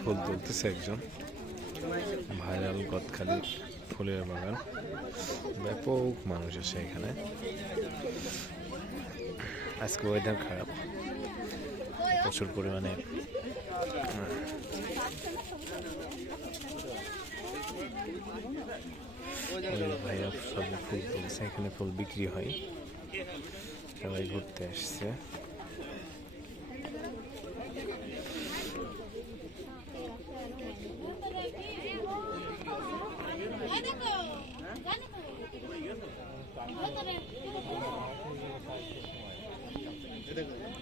ফুল তুলতেছে একজন। ভাইরাল গদখালি ফুলের বাগান। ব্যাপক মানুষ আছে এখানে। আজকে ওয়েদার খারাপ। প্রচুর পরিমাণে। ভাইয়া সব এখানে ফুল বিক্রি হয়। সবাই ঘুরতে আসছে। দেখো।